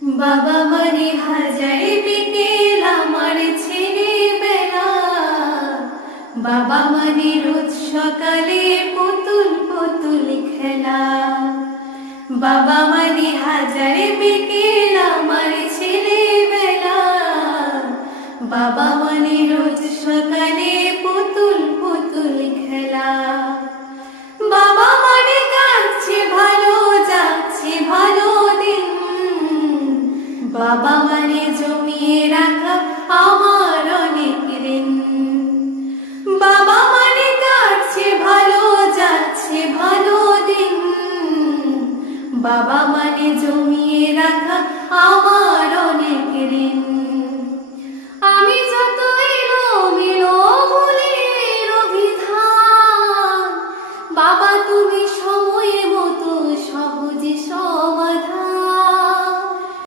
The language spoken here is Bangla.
বাবা মানে হাজার বিকেল আমার ছেলেবেলা, বাবা মানে রোজ সকালে পুতুল পুতুল খেলা। বাবা মানে হাজার বিকেল আমার ছেলেবেলা, বাবা মানে রোজ সকালে পুতুল পুতুল খেলা। বাবা মানে কাটছে ভালো, যাচ্ছে ভালো দিন, বাবা মানে জমিয়ে রাখা আমার অনেক ঋণ। বাবা মানে কাটছে ভালো, যাচ্ছে ভালো দিন, বাবা মানে জমিয়ে রাখা আমার